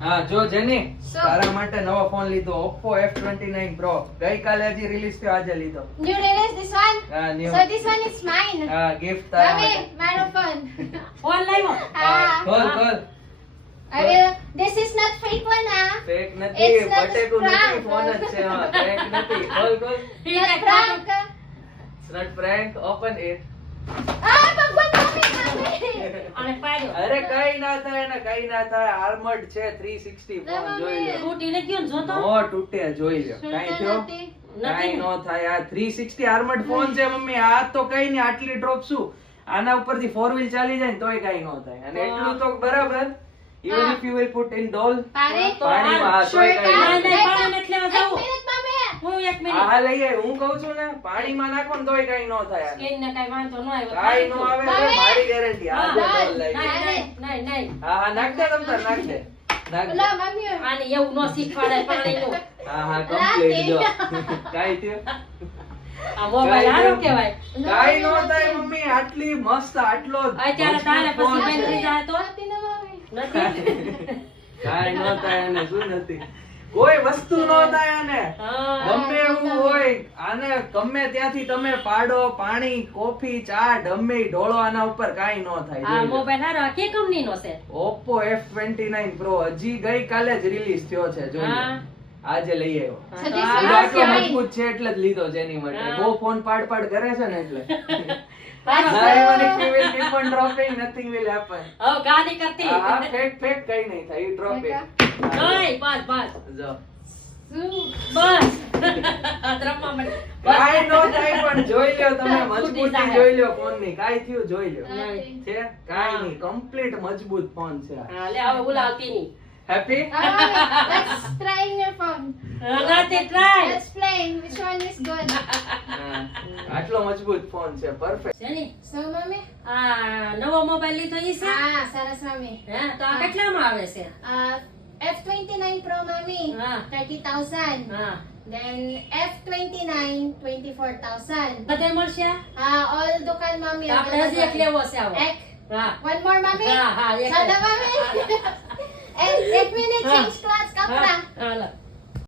હા જો જેની So- તારા માટે નવો ફોન લીધો Oppo F29 Pro ગઈકાલે હજી રિલીઝ થયો આજે લીધો New release this one. હા new So this one is mine. હા ગિફ્ટ તારા Mami, માટે meron phone. ફોન લાવ્યો Ah. ખોલ ખોલ I will. This is not fake one, ah. Fake નથી It's not બટેકું prank. નથી ફોન જ છે હા ફેક નથી ખોલ ખોલ Not prank. It's not prank open it Ah, pagbuat Mami, Mami. અને પાડ્યો અરે કઈ ના થાય ને કઈ ના થાય આર્મર્ડ છે 360 ના, ફોન જોઈ લો તૂટીને ગયો ને જોતો નો તૂટે જોઈ લો કાઈ થયો નથી. કાઈ નો થાય આ 360 આર્મર્ડ ફોન છે મમ્મી આ તો કઈ નહીં આટલી ડ્રોપ શું આના ઉપરથી 4 વ્હીલ ચાલી જાય ને તોય કાઈ નો થાય અને એટલું તો બરાબર even if you will put in doll Pare. પાણીમાં હા તોય Sure કાઈ ka? નો નહીં, થાય. પાણી નથી લેવા એક જાવું. minute, Mami. હું એક આ મિનિટ લઈ આય હું કહું છું ને પાણીમાં નાખો ને તોય કાઈ નો થાય આને. સ્કિન ને કઈ વાંધો ન આવ્યો કાઈ નો આવે હવે. મારી ગેરંટી આ જો doll લઈ લે. નહીં હા હા નાખ દે તમ તાર નાખ દે નાખ દે Wala, Mami. આને એવું ન શીખવાડે પાણીનું હા હા કમ્પ્લીટ જો કાઈ થયું આ મોબાઈલ હારો કહેવાય કાઈ નો થાય મમ્મી આટલી મસ્ત આટલો અત્યારે તારે મજબૂત ફોન પછી છે. બેટરી જાય તો Happy na, Mami. નથી કાઈ નો થાય અને શું નથી કોઈ વસ્તુ નો થાય આને હા ગમે એવું હોય આને ગમે ત્યાંથી તમે પાડો પાણી કોફી ચા ગમે ઈ ઢોળો આના ઉપર કાઈ નો થાય આ જોઈ લો. મોબાઈલ હારો આ કે કંપનીનો છે Oppo F29 Pro હજી ગઈકાલે જ રિલીઝ થયો છે જોઈ લો. હા. આજે લઈ આવ્યો હા, So તો this આ is ઈ આટલો mine. મજબૂત છે એટલે જ લીધો છે એની માટે હા. બહુ ફોન પાડ પાડ કરે છે ને એટલે હારો Not છે. even if you will keep on dropping, nothing will happen. હવે ગાડી કરતી હા ફેક ફેક કઈ નહીં થાય you drop it. નહીં બસ બસ જો બસ રમવા માંડી. બસ. કાઈ નો થાય પણ જોઈ લ્યો તમે તૂટી મજબૂતી જાય. જોઈ લ્યો ફોન ની કાઈ થયું જોઈ લ્યો નહીં. છે કાઈ નહીં કમ્પ્લીટ મજબૂત ફોન છે હા, લે હવે બોલાવતી નહીં happy Ah, Mami, let's try in your phone. નથી try Let's play. Which one is good? આટલો મજબૂત ફોન છે પરફેક્ટ છે ને So, Mami? આ નવો મોબાઈલ લીધો ઈ છે Ah, Saras, Mami. હે તો આ કેટલામાં આવે છે F29 Pro, Mami. Ah. 30,000. હા Then F29, 24,000. બધે મળશે All dukan, Mami. તો આપણે હજી એક લેવો છે આવો Ek. હા One more, Mami. હા, હા, એક. Sada, Mami. And 1 minute, change clothes, kapra. હા હાલો